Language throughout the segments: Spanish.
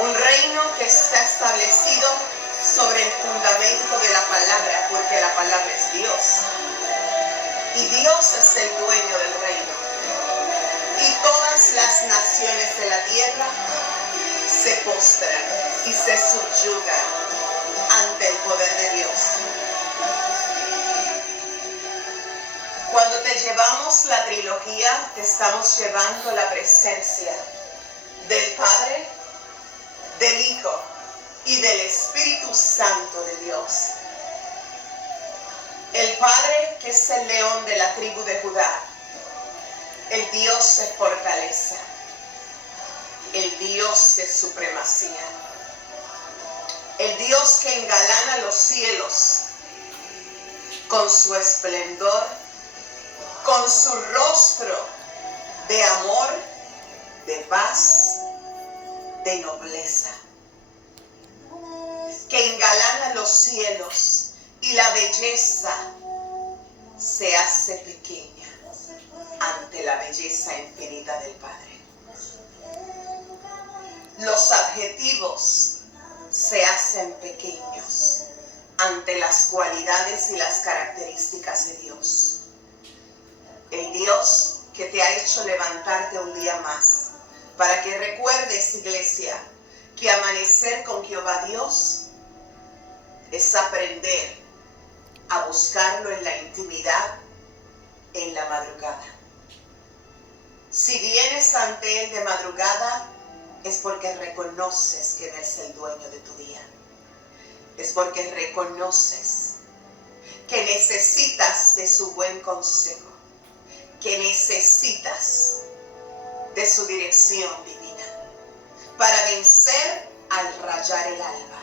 Un reino que está establecido fundamento de la palabra, porque la palabra es Dios. Y Dios es el dueño del reino. Y todas las naciones de la tierra se postran y se subyugan ante el poder de Dios. Cuando te llevamos la trilogía, te estamos llevando la presencia del Padre, del Hijo y del Espíritu Santo de Dios. El Padre, que es el león de la tribu de Judá, el Dios de fortaleza, el Dios de supremacía, el Dios que engalana los cielos con su esplendor, con su rostro de amor, de paz, de nobleza, que engalana los cielos y la belleza se hace pequeña ante la belleza infinita del Padre. Los adjetivos se hacen pequeños ante las cualidades y las características de Dios. El Dios que te ha hecho levantarte un día más, para que recuerdes, iglesia, que amanecer con Jehová Dios es aprender a buscarlo en la intimidad, en la madrugada. Si vienes ante Él de madrugada, es porque reconoces que Él es el dueño de tu día. Es porque reconoces que necesitas de su buen consejo, que necesitas de su dirección divina para vencer al rayar el alba,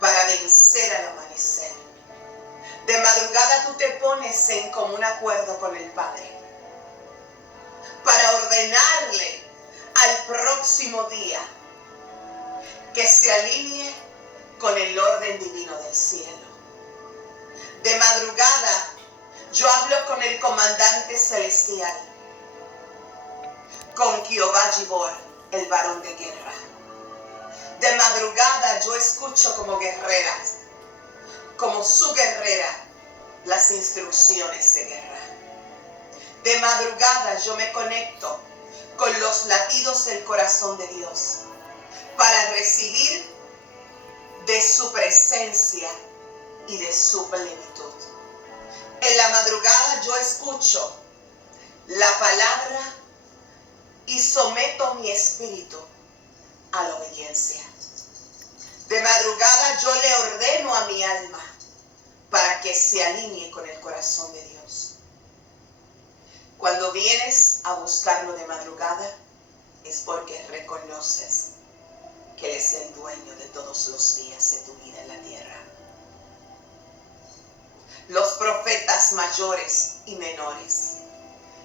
para vencer al amanecer. De madrugada tú te pones en común acuerdo con el Padre para ordenarle al próximo día que se alinee con el orden divino del cielo. De madrugada yo hablo con el comandante celestial, con Jehová Gibor, el varón de guerra. De madrugada yo escucho como guerrera, como su guerrera, las instrucciones de guerra. De madrugada yo me conecto con los latidos del corazón de Dios para recibir de su presencia y de su plenitud. En la madrugada yo escucho la palabra y someto mi espíritu a la obediencia. De madrugada yo le ordeno a mi alma para que se alinee con el corazón de Dios. Cuando vienes a buscarlo de madrugada, es porque reconoces que Él es el dueño de todos los días de tu vida en la tierra. Los profetas mayores y menores.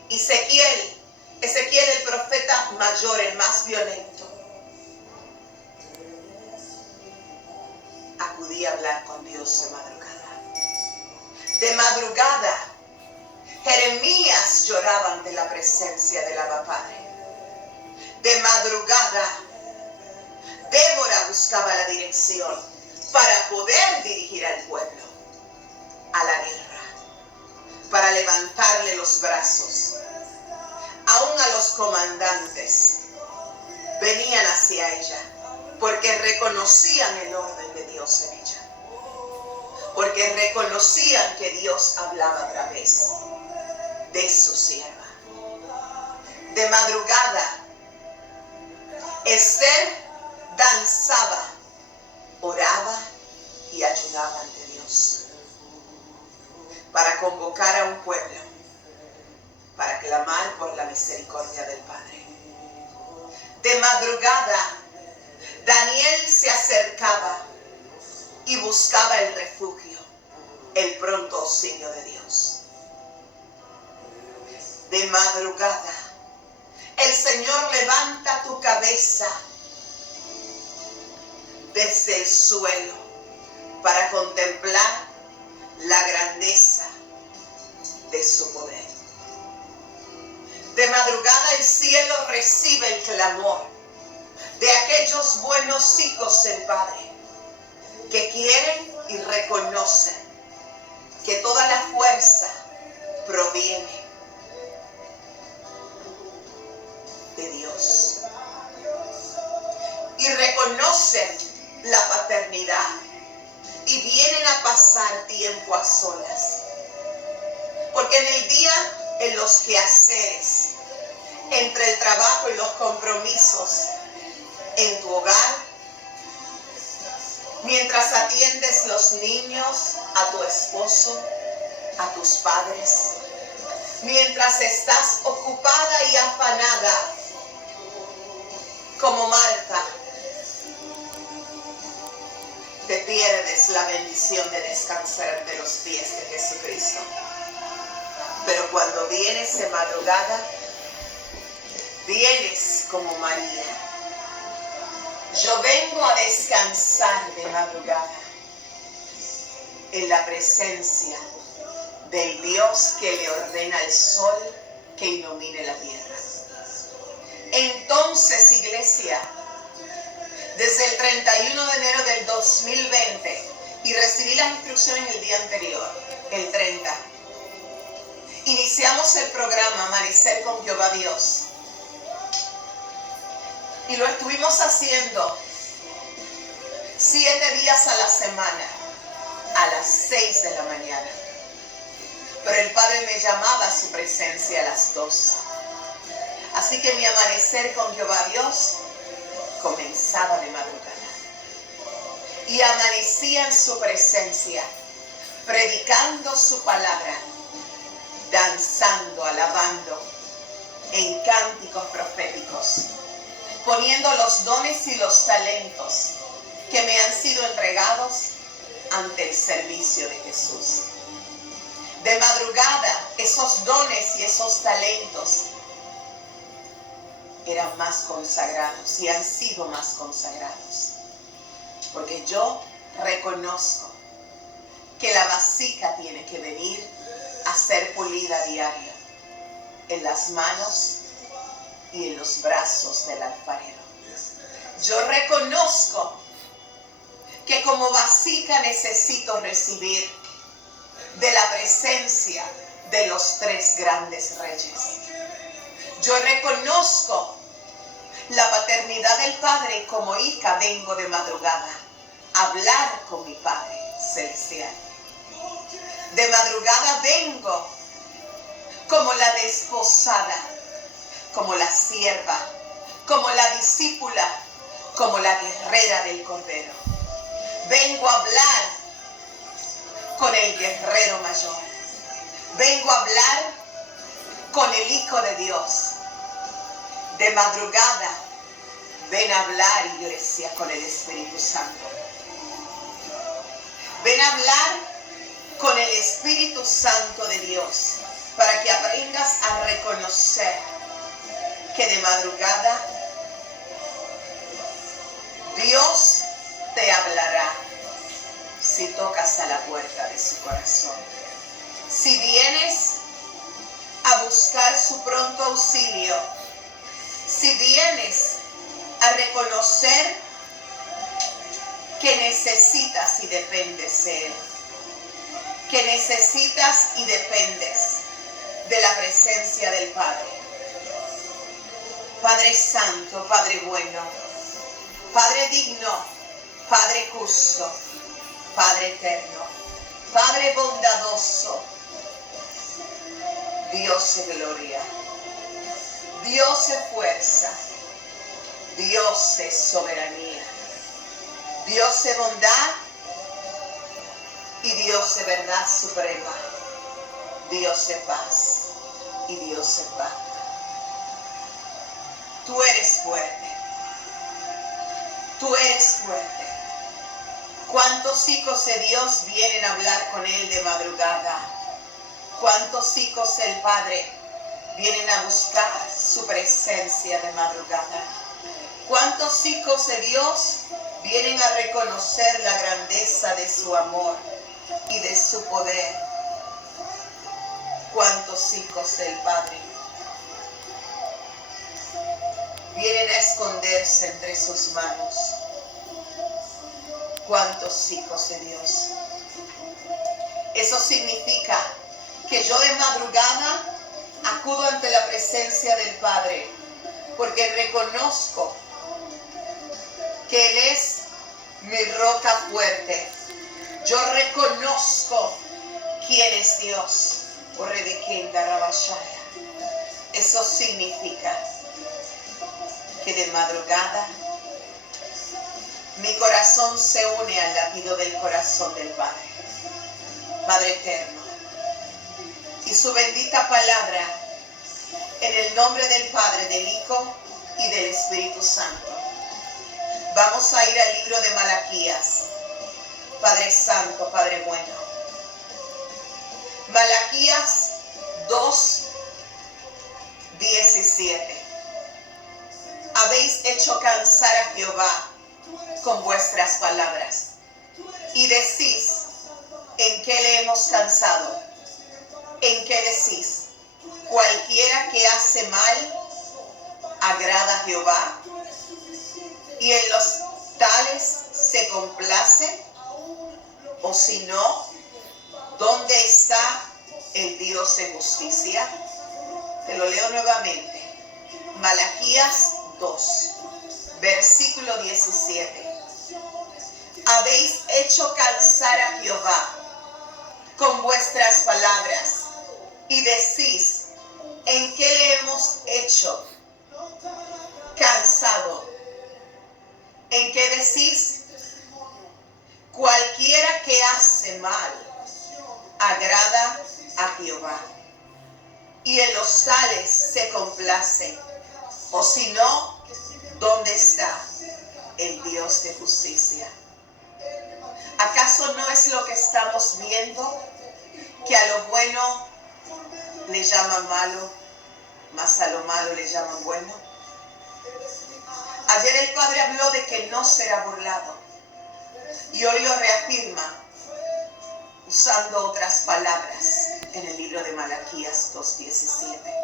Ezequiel el profeta mayor, el más violento, acudí a hablar con Dios de madrugada. De madrugada, Jeremías lloraba ante la presencia del Abba Padre. De madrugada, Débora buscaba la dirección para poder dirigir al pueblo a la guerra, para levantarle los brazos. Aún a los comandantes venían hacia ella porque reconocían el orden de Dios en ella, porque reconocían que Dios hablaba a través de su sierva. De madrugada, Esther danzaba, oraba y ayudaba ante Dios para convocar a un pueblo, para clamar por la misericordia del Padre. De madrugada, Daniel se acercaba y buscaba el refugio, el pronto auxilio de Dios. De madrugada, el Señor levanta tu cabeza desde el suelo para contemplar la grandeza de su poder. De madrugada el cielo recibe el clamor de aquellos buenos hijos del Padre que quieren y reconocen que toda la fuerza proviene de Dios. Y reconocen la paternidad y vienen a pasar tiempo a solas. Porque en el día, en los quehaceres, entre el trabajo y los compromisos en tu hogar, mientras atiendes los niños, a tu esposo, a tus padres, mientras estás ocupada y afanada como Marta, te pierdes la bendición de descansar de los pies de Jesucristo. Pero cuando vienes de madrugada, vienes como María. Yo vengo a descansar de madrugada en la presencia del Dios que le ordena el sol que ilumine la tierra. Entonces, iglesia, desde el 31 de enero del 2020, y recibí las instrucciones el día anterior, el 30, iniciamos el programa Amanecer con Jehová Dios. Y lo estuvimos haciendo 7 días a la semana, a las 6 de la mañana. Pero el Padre me llamaba a su presencia a las 2. Así que mi amanecer con Jehová Dios comenzaba de madrugada. Y amanecía en su presencia, predicando su palabra, danzando, alabando, en cánticos proféticos, poniendo los dones y los talentos que me han sido entregados ante el servicio de Jesús. De madrugada, esos dones y esos talentos eran más consagrados y han sido más consagrados. Porque yo reconozco que la vasija tiene que venir a ser pulida a diario en las manos y en los brazos del alfarero. Yo reconozco que como vasija necesito recibir de la presencia de los 3 grandes reyes. Yo reconozco la paternidad del Padre y como hija vengo de madrugada a hablar con mi Padre celestial. De madrugada vengo como la desposada, como la sierva, como la discípula, como la guerrera del Cordero. Vengo a hablar con el guerrero mayor. Vengo a hablar con el Hijo de Dios. De madrugada, ven a hablar, iglesia, con el Espíritu Santo. Ven a hablar con el Espíritu Santo de Dios para que aprendas a reconocer que de madrugada Dios te hablará si tocas a la puerta de su corazón. Si vienes a buscar su pronto auxilio, si vienes a reconocer que necesitas y dependes de Él, que necesitas y dependes de la presencia del Padre. Padre Santo, Padre bueno, Padre digno, Padre justo, Padre eterno, Padre bondadoso, Dios de gloria, Dios de fuerza, Dios de soberanía, Dios de bondad y Dios de verdad suprema, Dios de paz y Dios de paz. Tú eres fuerte, tú eres fuerte. ¿Cuántos hijos de Dios vienen a hablar con Él de madrugada? ¿Cuántos hijos del Padre vienen a buscar su presencia de madrugada? ¿Cuántos hijos de Dios vienen a reconocer la grandeza de su amor y de su poder? ¿Cuántos hijos del Padre vienen a esconderse entre sus manos? ¿Cuántos hijos de Dios? Eso significa que yo de madrugada acudo ante la presencia del Padre, porque reconozco que Él es mi roca fuerte. Yo reconozco quién es Dios. Eso significa que de madrugada mi corazón se une al latido del corazón del Padre, Padre eterno. Y su bendita palabra, en el nombre del Padre, del Hijo y del Espíritu Santo. Vamos a ir al libro de Malaquías. Padre Santo, Padre bueno. Malaquías 2:17. Habéis hecho cansar a Jehová con vuestras palabras. Y decís, ¿en qué le hemos cansado? ¿En qué decís? Cualquiera que hace mal agrada a Jehová, y en los tales se complace, o si no, ¿dónde está el Dios de justicia? Te lo leo nuevamente. Malaquías 2, versículo 17. Habéis hecho cansar a Jehová con vuestras palabras, y decís, ¿en qué le hemos hecho cansado? ¿En qué decís? Cualquiera que hace mal agrada a Jehová, y en los tales se complace, o si no, ¿dónde está el Dios de justicia? ¿Acaso no es lo que estamos viendo? Que a lo bueno le llaman malo, mas a lo malo le llaman bueno. Ayer el Padre habló de que no será burlado, y hoy lo reafirma usando otras palabras en el libro de Malaquías 2:17.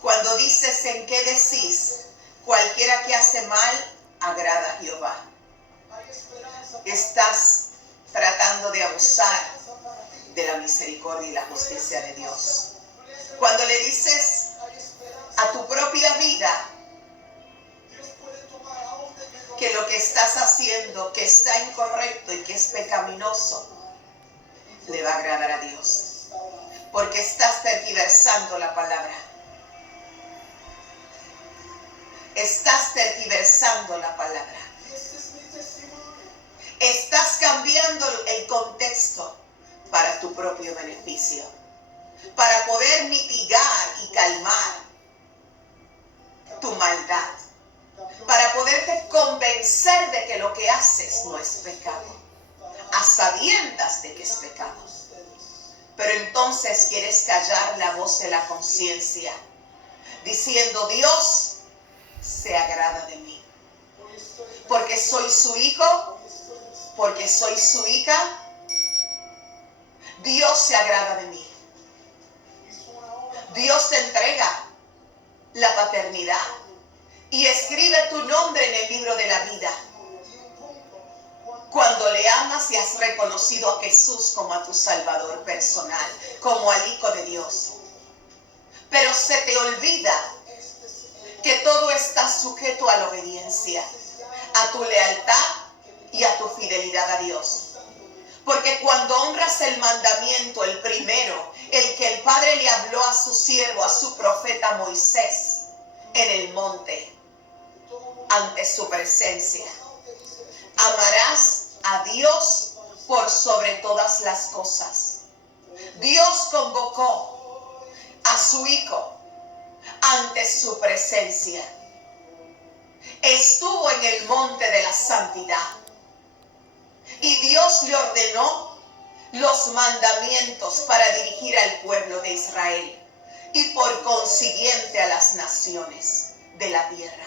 Cuando dices, ¿en qué decís? Cualquiera que hace mal agrada a Jehová. Estás tratando de abusar de la misericordia y la justicia de Dios. Cuando le dices a tu propia vida que lo que estás haciendo, que está incorrecto y que es pecaminoso, le va a agradar a Dios, porque estás tergiversando la palabra. Estás tergiversando la palabra. Estás cambiando el contexto para tu propio beneficio, para poder mitigar y calmar tu maldad, para poderte convencer de que lo que haces no es pecado, a sabiendas de que es pecado. Pero entonces quieres callar la voz de la conciencia, diciendo, Dios se agrada de mí, porque soy su hijo, porque soy su hija. Dios se agrada de mí. Dios te entrega la paternidad y escribe tu nombre en el libro de la vida. Cuando le amas y has reconocido a Jesús como a tu Salvador personal, como al Hijo de Dios. Pero se te olvida que todo está sujeto a la obediencia, a tu lealtad y a tu fidelidad a Dios. Porque cuando honras el mandamiento, el primero, el que el Padre le habló a su siervo, a su profeta Moisés, en el monte, ante su presencia, amarás a Dios por sobre todas las cosas. Dios convocó a su Hijo ante su presencia. Estuvo en el monte de la santidad. Y Dios le ordenó los mandamientos para dirigir al pueblo de Israel y por consiguiente a las naciones de la tierra.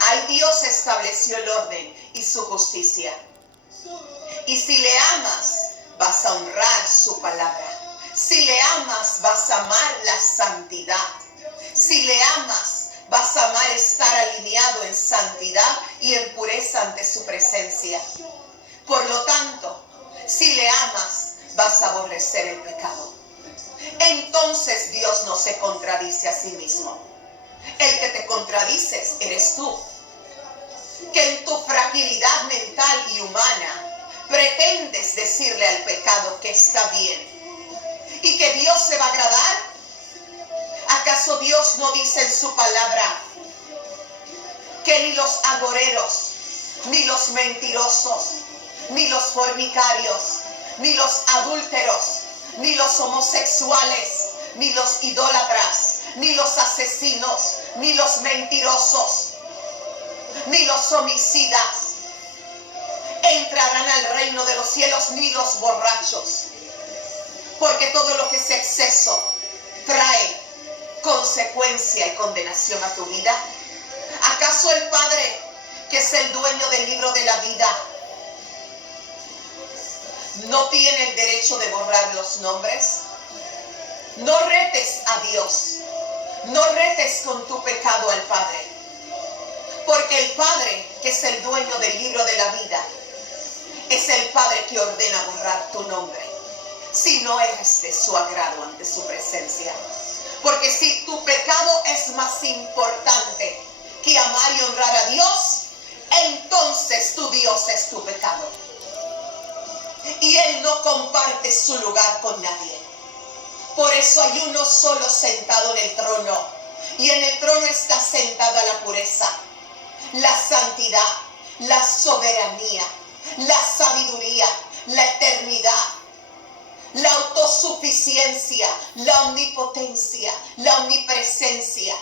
Ahí Dios estableció el orden y su justicia. Y si le amas, vas a honrar su palabra. Si le amas, vas a amar la santidad. Si le amas, Vas a amar estar alineado en santidad y en pureza ante su presencia. Por lo tanto, si le amas, vas a aborrecer el pecado. Entonces Dios no se contradice a sí mismo. El que te contradices eres tú, que en tu fragilidad mental y humana pretendes decirle al pecado que está bien y que Dios se va a agradar. ¿Acaso Dios no dice en su palabra que ni los agoreros, ni los mentirosos, ni los fornicarios, ni los adúlteros, ni los homosexuales, ni los idólatras, ni los asesinos, ni los mentirosos, ni los homicidas entrarán al reino de los cielos, ni los borrachos? Porque todo lo que es exceso trae consecuencia y condenación a tu vida. ¿Acaso el Padre, que es el dueño del libro de la vida, no tiene el derecho de borrar los nombres? No retes a Dios, no retes con tu pecado al Padre, porque el Padre, que es el dueño del libro de la vida, es el Padre que ordena borrar tu nombre si no eres de su agrado ante su presencia. Porque si tu pecado es más importante que amar y honrar a Dios, entonces tu Dios es tu pecado. Y Él no comparte su lugar con nadie. Por eso hay uno solo sentado en el trono. Y en el trono está sentada la pureza, la santidad, la soberanía, la sabiduría, la eternidad, la autosuficiencia, la omnipotencia, la omnipresencia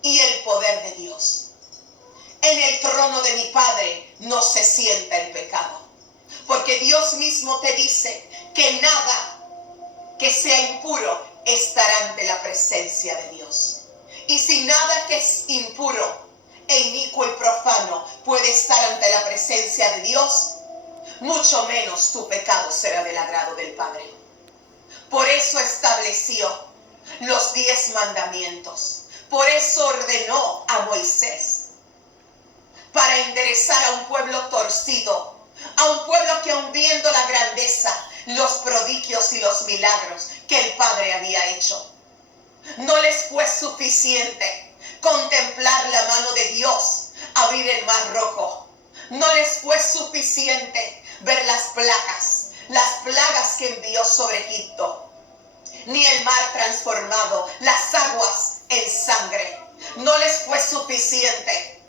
y el poder de Dios. En el trono de mi Padre no se sienta el pecado, porque Dios mismo te dice que nada que sea impuro estará ante la presencia de Dios. Y si nada que es impuro e inicuo y profano puede estar ante la presencia de Dios, mucho menos tu pecado será del agrado del Padre. Por eso estableció los 10 mandamientos. Por eso ordenó a Moisés, para enderezar a un pueblo torcido, a un pueblo que aun viendo la grandeza, los prodigios y los milagros que el Padre había hecho, no les fue suficiente contemplar la mano de Dios abrir el mar rojo. No les fue suficiente ver las plagas que envió sobre Egipto, ni el mar transformado, las aguas en sangre. No les fue suficiente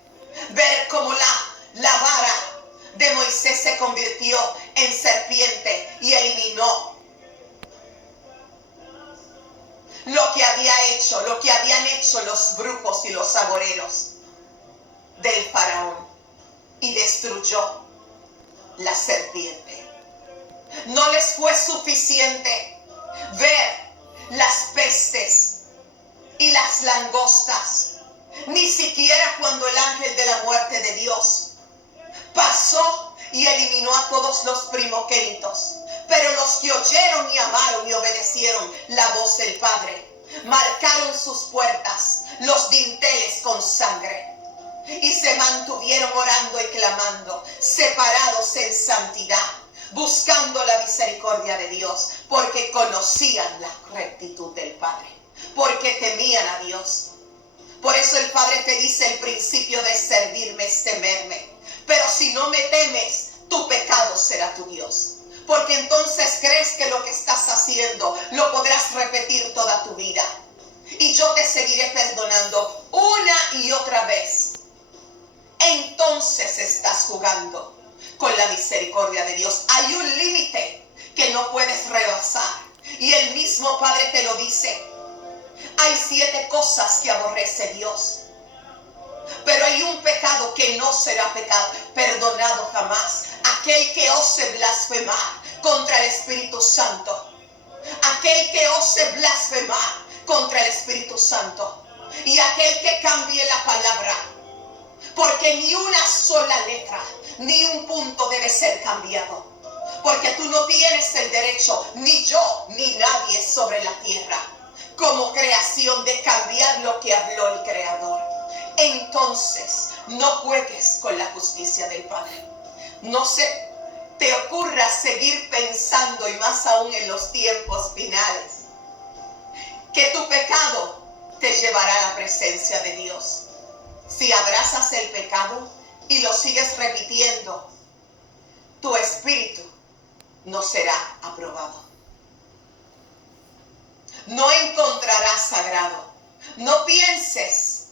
ver cómo la vara de Moisés se convirtió en serpiente y eliminó lo que habían hecho los brujos y los agoreros del faraón, y destruyó la serpiente. No les fue suficiente ver las pestes y las langostas, ni siquiera cuando el ángel de la muerte de Dios pasó y eliminó a todos los primogénitos. Pero los que oyeron y amaron y obedecieron la voz del Padre, marcaron sus puertas, los dinteles con sangre, y se mantuvieron orando y clamando, separados en santidad, buscando la misericordia de Dios, porque conocían la rectitud del Padre, porque temían a Dios. Por eso el Padre te dice: el principio de servirme es temerme. Pero si no me temes, tu pecado será tu Dios. Porque entonces crees que lo que estás haciendo lo podrás repetir toda tu vida. Y yo te seguiré perdonando una y otra vez. Entonces estás jugando con la misericordia de Dios. Hay un límite que no puedes rebasar. Y el mismo Padre te lo dice. Hay 7 cosas que aborrece Dios. Pero hay un pecado que no será perdonado jamás. Aquel que ose blasfemar contra el Espíritu Santo. Aquel que ose blasfemar contra el Espíritu Santo. Y aquel que cambie la palabra. Porque ni una sola letra, ni un punto debe ser cambiado. Porque tú no tienes el derecho, ni yo, ni nadie sobre la tierra, como creación de cambiar lo que habló el Creador. Entonces, no juegues con la justicia del Padre. No se te ocurra seguir pensando, y más aún en los tiempos finales, que tu pecado te llevará a la presencia de Dios. Si abrazas el pecado y lo sigues repitiendo, tu espíritu no será aprobado. No encontrarás agrado. No pienses,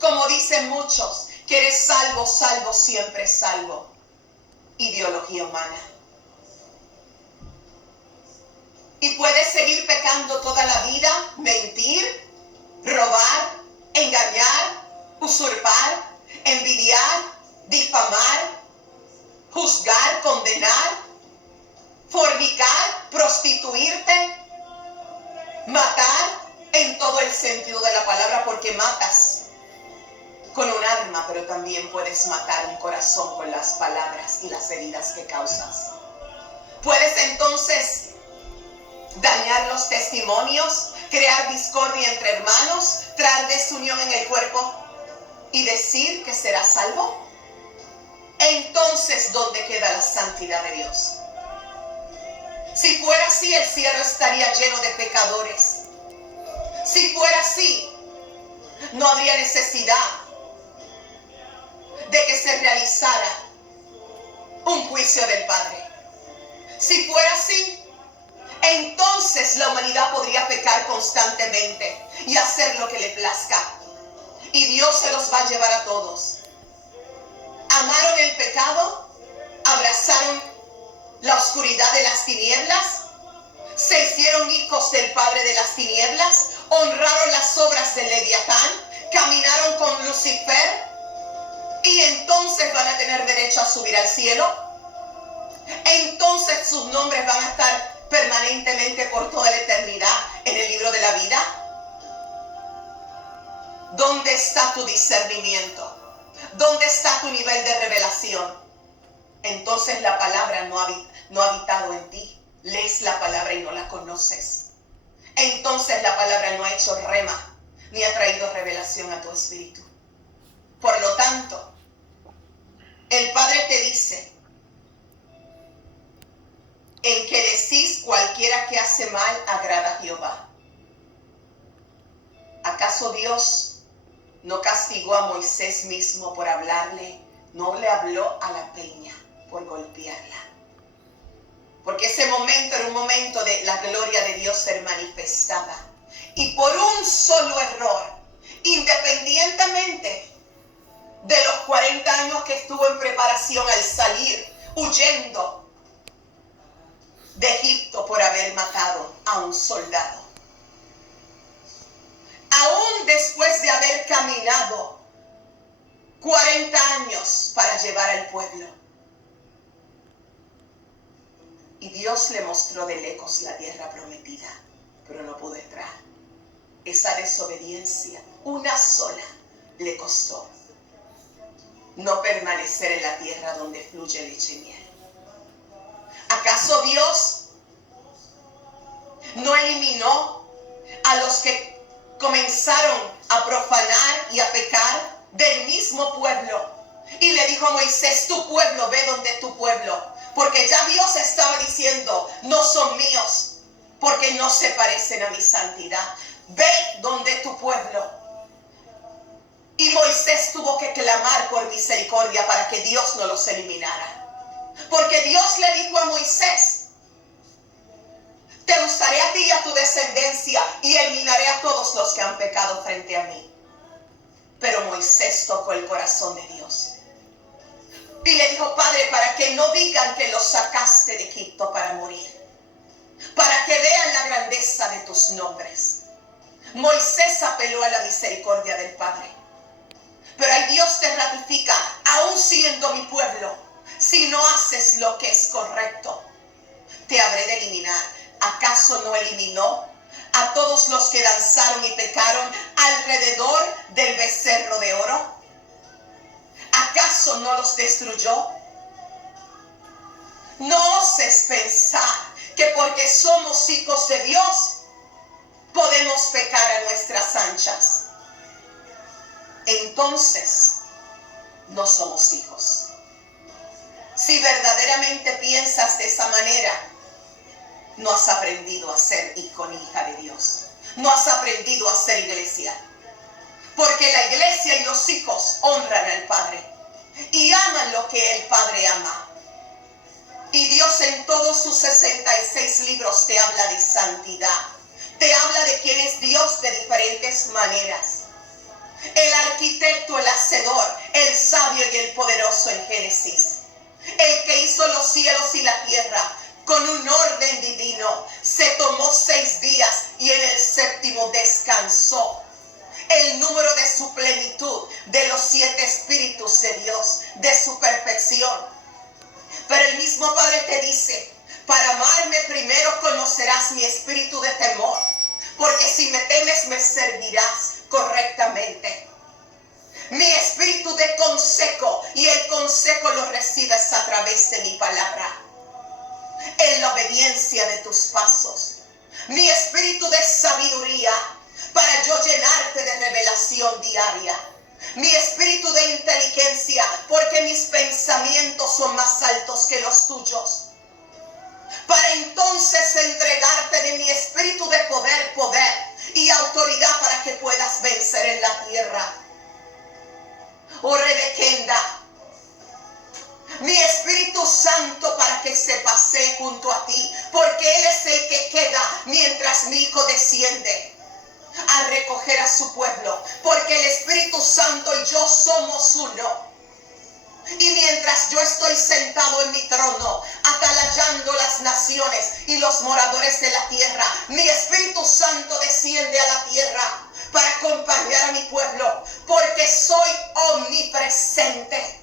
como dicen muchos, que eres salvo, salvo, siempre salvo. Ideología humana. Y puedes seguir pecando toda la vida, mentir, robar, engañar, usurpar, envidiar, difamar, juzgar, condenar, fornicar, prostituirte, matar en todo el sentido de la palabra, porque matas con un arma, pero también puedes matar un corazón con las palabras y las heridas que causas. Puedes entonces dañar los testimonios, crear discordia entre hermanos, traer desunión en el cuerpo y decir que serás salvo. Entonces, ¿dónde queda la santidad de Dios? Si fuera así, el cielo estaría lleno de pecadores. Si fuera así, no habría necesidad de que se realizara un juicio del Padre. Si fuera así, entonces la humanidad podría pecar constantemente y hacer lo que le plazca. Y Dios se los va a llevar a todos. Amaron el pecado, abrazaron la oscuridad de las tinieblas, se hicieron hijos del padre de las tinieblas, honraron las obras del Leviatán, caminaron con Lucifer, y entonces van a tener derecho a subir al cielo. Entonces sus nombres van a estar permanentemente por toda la eternidad en el libro de la vida. ¿Dónde está tu discernimiento? ¿Dónde está tu nivel de revelación? Entonces la palabra no ha habitado en ti. Lees la palabra y no la conoces. Entonces la palabra no ha hecho rema ni ha traído revelación a tu espíritu. Por lo tanto, el Padre te dice: en que decís cualquiera que hace mal agrada a Jehová. ¿Acaso Dios no castigó a Moisés mismo por hablarle? No le habló a la peña por golpearla. Porque ese momento era un momento de la gloria de Dios ser manifestada. Y por un solo error, independientemente de los 40 años que estuvo en preparación al salir, huyendo de Egipto por haber matado a un soldado, aún después de haber caminado 40 años para llevar al pueblo, y Dios le mostró de lejos la tierra prometida, pero no pudo entrar. Esa desobediencia, una sola, le costó no permanecer en la tierra donde fluye leche y miel. ¿Acaso Dios no eliminó a los que comenzaron a profanar y a pecar del mismo pueblo? Y le dijo a Moisés: tu pueblo, ve donde es tu pueblo. Porque ya Dios estaba diciendo: no son míos, porque no se parecen a mi santidad. Ve donde es tu pueblo. Y Moisés tuvo que clamar por misericordia para que Dios no los eliminara. Porque Dios le dijo a Moisés: te usaré a ti y a tu descendencia y eliminaré a todos los que han pecado frente a mí. Pero Moisés tocó el corazón de Dios y le dijo: Padre, para que no digan que los sacaste de Egipto para morir, para que vean la grandeza de tus nombres. Moisés apeló a la misericordia del Padre. Pero ahí Dios te ratifica: aún siendo mi pueblo, si no haces lo que es correcto, te habré de eliminar. ¿Acaso no eliminó a todos los que danzaron y pecaron alrededor del becerro de oro? ¿Acaso no los destruyó? No oses pensar que porque somos hijos de Dios podemos pecar a nuestras anchas. Entonces, no somos hijos. Si verdaderamente piensas de esa manera, no has aprendido a ser hijo ni hija de Dios. No has aprendido a ser iglesia. Porque la iglesia y los hijos honran al Padre y aman lo que el Padre ama. Y Dios en todos sus 66 libros te habla de santidad. Te habla de quién es Dios de diferentes maneras. El arquitecto, el hacedor, el sabio y el poderoso en Génesis. El que hizo los cielos y la tierra con un orden divino. Se tomó 6 días y en el 7º descansó. El número de su plenitud, de los 7 espíritus de Dios, de su perfección. Pero el mismo Padre te dice, para amarme primero conocerás mi espíritu de temor, porque si me temes me servirás correctamente. Mi espíritu de consejo, y el consejo lo recibes a través de mi palabra, en la obediencia de tus pasos. Mi espíritu de sabiduría, para yo llenarte de revelación diaria. Mi espíritu de inteligencia, porque mis pensamientos son más altos que los tuyos. Para entonces entregarte de mi espíritu de poder y autoridad para que puedas vencer en la tierra. Oh Rebequenda, mi Espíritu Santo para que se pase junto a ti, porque Él es el que queda mientras mi Hijo desciende a recoger a su pueblo, porque el Espíritu Santo y yo somos uno. Y mientras yo estoy sentado en mi trono, atalayando las naciones y los moradores de la tierra, mi Espíritu Santo desciende a la tierra para acompañar a mi pueblo, porque soy omnipresente,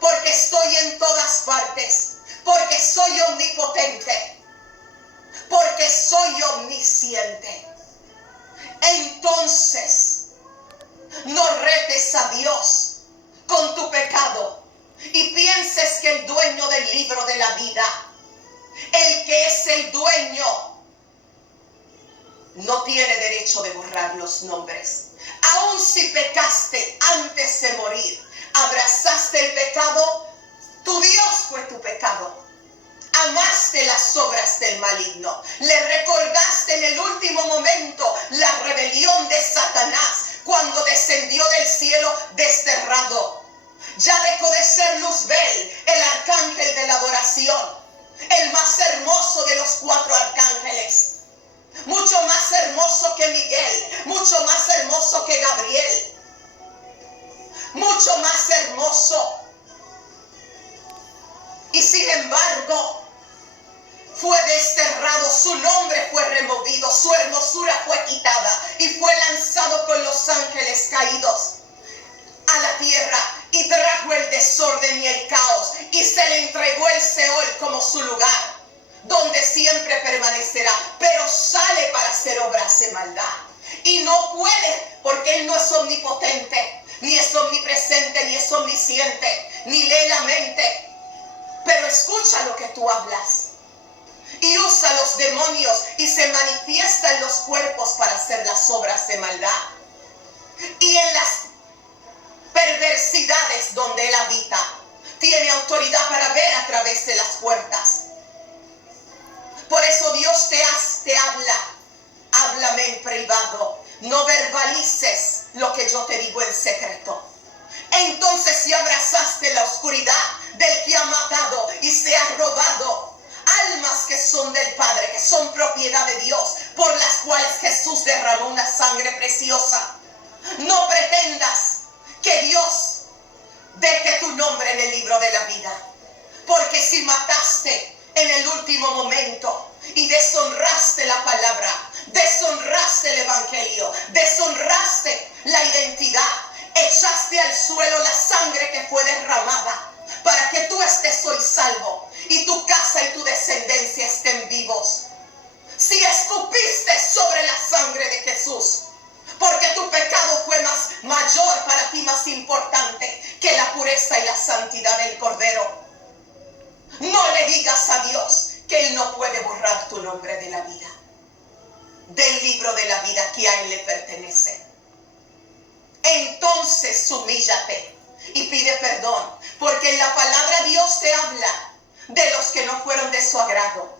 porque estoy en todas partes, porque soy omnipotente, porque soy omnisciente. Entonces, no retes a Dios con tu pecado y pienses que el dueño del libro de la vida, el que es el dueño, no tiene derecho de borrar los nombres. Aun si pecaste antes de morir, abrazaste el pecado, tu Dios fue tu pecado. Amaste las obras del maligno. Le recordaste en el último momento la rebelión de Satanás cuando descendió del cielo desterrado. Ya dejó de ser Luzbel, el arcángel de la adoración, el más hermoso de los 4 arcángeles. Mucho más hermoso que Miguel, mucho más hermoso que Gabriel, mucho más hermoso. Y sin embargo, fue desterrado, su nombre fue removido, su hermosura fue quitada y fue lanzado con los ángeles caídos a la tierra y trajo el desorden y el caos y se le entregó el Seol como su lugar, donde siempre permanecerá, pero sale para hacer obras de maldad. Y no puede, porque Él no es omnipotente, ni es omnipresente, ni es omnisciente, ni lee la mente. Pero escucha lo que tú hablas. Y usa los demonios y se manifiesta en los cuerpos para hacer las obras de maldad. Y en las perversidades donde Él habita, tiene autoridad para ver a través de las puertas. Por eso Dios te habla. Háblame en privado. No verbalices lo que yo te digo en secreto. Entonces, si abrazaste la oscuridad del que ha matado y se ha robado almas que son del Padre, que son propiedad de Dios, por las cuales Jesús derramó una sangre preciosa, no pretendas que Dios deje tu nombre en el libro de la vida. Porque si mataste en el último momento y deshonraste la palabra, deshonraste el evangelio, deshonraste la identidad, echaste al suelo la sangre que fue derramada para que tú estés hoy salvo y tu casa y tu descendencia estén vivos. Si escupiste sobre la sangre de Jesús, porque tu pecado fue mayor para ti, más importante que la pureza y la santidad del Cordero, no le digas a Dios que Él no puede borrar tu nombre de la vida. del libro de la vida que a Él le pertenece. Entonces humíllate y pide perdón, porque en la palabra Dios te habla de los que no fueron de su agrado.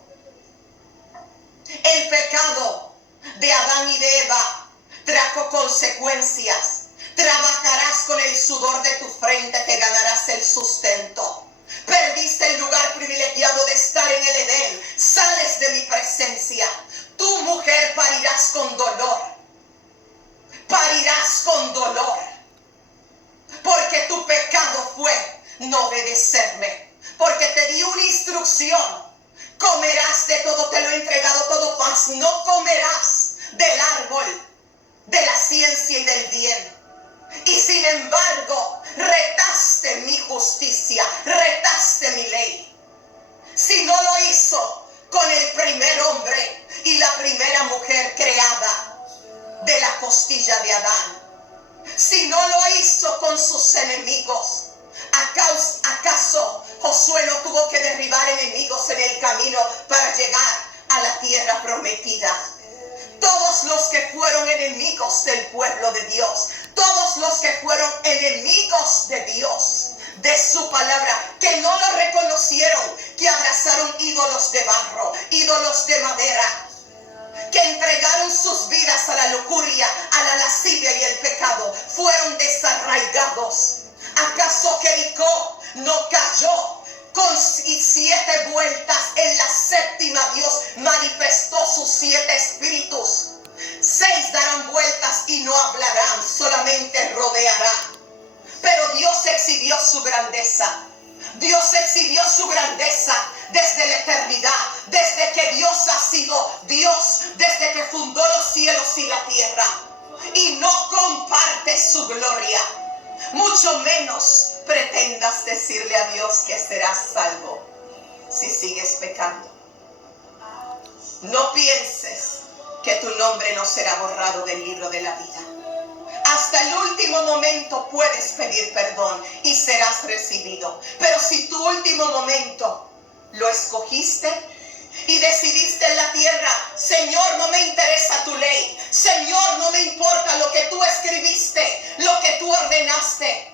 El pecado de Adán y de Eva trajo consecuencias. Trabajarás con el sudor de tu frente, te ganarás el sustento. Perdiste el lugar privilegiado de estar en el Edén. Sales de mi presencia. Tu mujer parirás con dolor. Parirás con dolor. Porque tu pecado fue no obedecerme. Porque te di una instrucción. Comerás de todo, te lo he entregado todo, mas no comerás del árbol de la ciencia y del bien. Y sin embargo, retaste mi justicia, retaste mi ley. Si no lo hizo con el primer hombre y la primera mujer creada de la costilla de Adán, si no lo hizo con sus enemigos, ¿acaso Josué no tuvo que derribar enemigos en el camino para llegar a la tierra prometida? Todos los que fueron enemigos del pueblo de Dios, todos los que fueron enemigos de Dios, de su palabra, que no lo reconocieron, que abrazaron ídolos de barro, ídolos de madera, que entregaron sus vidas a la lujuria, a la lascivia y el pecado, fueron desarraigados. ¿Acaso Jericó no cayó con 7 vueltas? En la séptima Dios manifestó sus 7 espíritus. 6 darán vueltas y no hablarán, solamente rodearán. Pero Dios exhibió su grandeza. Dios exhibió su grandeza desde la eternidad, desde que Dios ha sido Dios, desde que fundó los cielos y la tierra. Y no comparte su gloria. Mucho menos pretendas decirle a Dios que serás salvo si sigues pecando. No pienses que tu nombre no será borrado del libro de la vida. Hasta el último momento puedes pedir perdón y serás recibido. Pero si tu último momento lo escogiste y decidiste en la tierra, Señor, no me interesa tu ley, Señor, no me importa lo que tú escribiste, lo que tú ordenaste,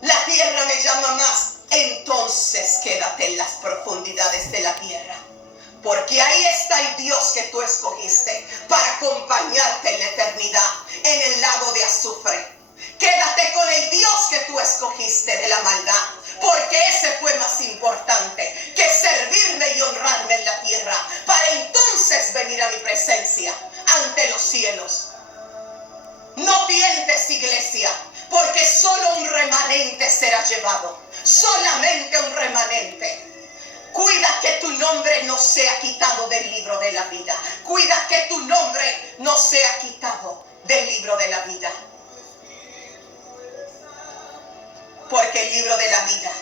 la tierra me llama más, entonces quédate en las profundidades de la tierra. Porque ahí está el Dios que tú escogiste para acompañarte en la eternidad, en el lago de azufre. Quédate con el Dios que tú escogiste de la maldad, porque ese fue más importante que servirme y honrarme en la tierra, para entonces venir a mi presencia ante los cielos. No tientes, iglesia, porque solo un remanente será llevado, solamente un remanente. Cuida que tu nombre no sea quitado del libro de la vida. Cuida que tu nombre no sea quitado del libro de la vida. Porque el libro de la vida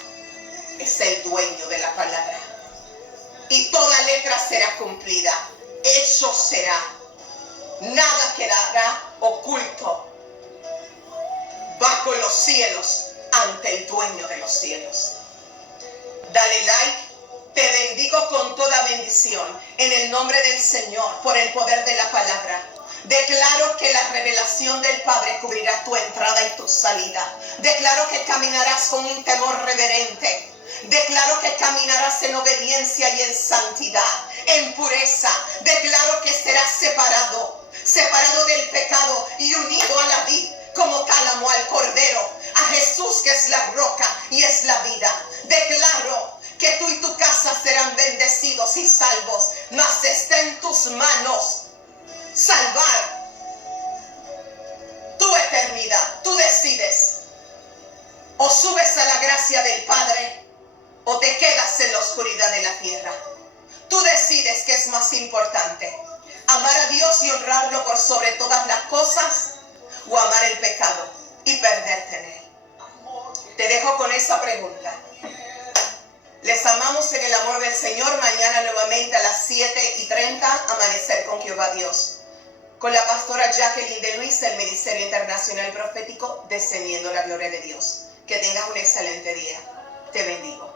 es el dueño de la palabra. Y toda letra será cumplida. Eso será. Nada quedará oculto bajo los cielos ante el dueño de los cielos. Dale like. Te bendigo con toda bendición en el nombre del Señor por el poder de la palabra. Declaro que la revelación del Padre cubrirá tu entrada y tu salida. Declaro que caminarás con un temor reverente. Declaro que caminarás en obediencia y en santidad, en pureza. Declaro que serás separado del pecado y unido a la vid como tálamo al cordero, a Jesús que es la roca y es la vida. Declaro que tú y tu casa serán bendecidos y salvos, mas está en tus manos salvar tu eternidad. Tú decides, o subes a la gracia del Padre o te quedas en la oscuridad de la tierra. Tú decides qué es más importante, amar a Dios y honrarlo por sobre todas las cosas, o amar el pecado y perderte en él. Te dejo con esa pregunta. Les amamos en el amor del Señor. Mañana nuevamente a las 7:30, Amanecer con Jehová Dios, con la pastora Jacqueline de Luis del Ministerio Internacional Profético, Descendiendo la Gloria de Dios. Que tengas un excelente día. Te bendigo.